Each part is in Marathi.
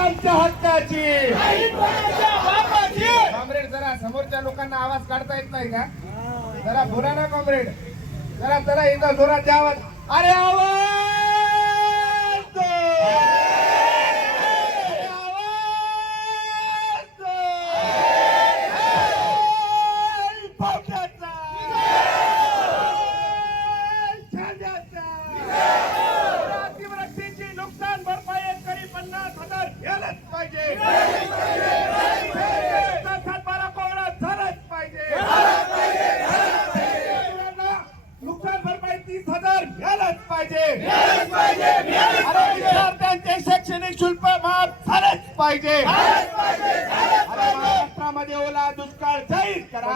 आमच्या हक्काची. कॉम्रेड जरा समोरच्या लोकांना आवाज काढता येत नाही का? जरा बोला ना कॉम्रेड. जरा जरा एकदा जोरात आवाज. अरे आवाज दो. अरे आवाज दो. जय पावट्याचा. जय छांद्याचा. अतिवृष्टीची नुकसान भरपाई करी पन्नास हजार घ्यायलाच पाहिजे सातबारा कोवळा झालाच पाहिजे नुकसान भरपाई तीस घ्यायलाच पाहिजे. विद्यार्थ्यांचे शैक्षणिक शुल्क माफ झालंच पाहिजे. अरे महाराष्ट्रामध्ये ओला दुष्काळ जाहीर करा.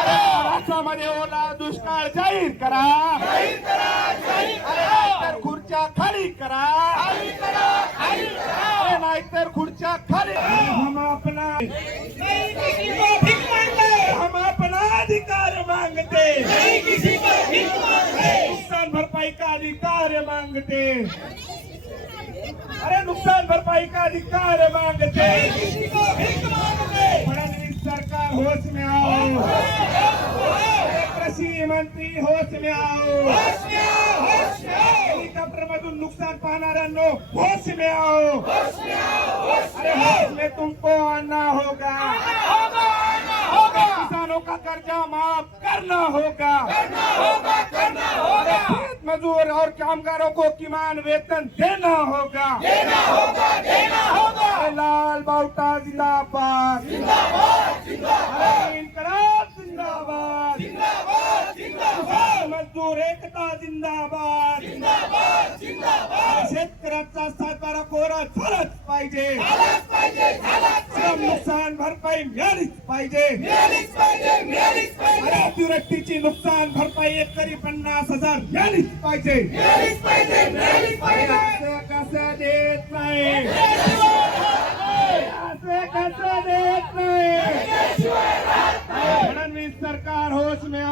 अरे महाराष्ट्रामध्ये ओला दुष्काळ जाहीर करा. नाहीतर खुर्च्या खाली करा. नाहीतर खुर्च्या खाली हम अपना हम अपना अधिकार मांगते. अधिकार मांगते। अरे नुकसान भरपाई का अधिकार मांगते। फडणवीस सरकार होश में आओ। कृषी मंत्री होश में आओ। हेलिकॉप्टर मधून नुकसान होश में आओ होश में आओ। होश अरे होश में तुमको आना होगा। किसानों का कर्जा माफ़ करना होगा करना अरे होगा खेत मजदूर और कामगारों को किमान वेतन देना होगा। देना होगा देना होगा। लाल बाउटा जिंदाबाद। जिंदाबाद जिंदाबाद। अरे इनकलाब जिंदाबाद। जिंदाबाद जिंदाबाद। मजदूर एकता जिंदाबाद। जिंदाबाद जिंदाबाद। शेतकऱ्याचा सातबारा कोरा झालाच पाहिजे। नुकसान भरपाई मिळालीच पाहिजे। अतिवृष्टीची नुकसान भरपाई एकरी पन्नास हजार यालीच पाहिजे. कसं देत नाही? कसं देत नाही? सरकार होश में